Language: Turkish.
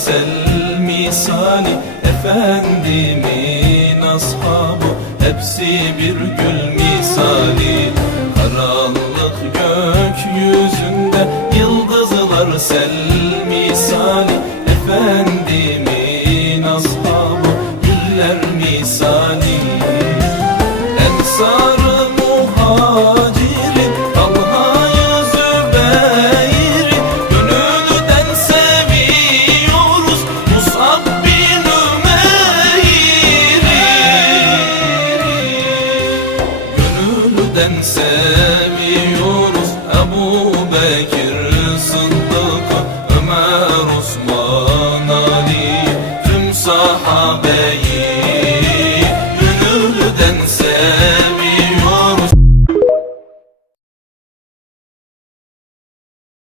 sel misali Efendimin ashabı hepsi bir gül misali. Karanlık gökyüzünde yıldızlar sel misali Efendimin ashabı güller misali. Ensar-ı muhacirin Gönülden seviyoruz Ebu Bekir Sıddık'ı Ömer Osman Ali. Tüm sahabeyi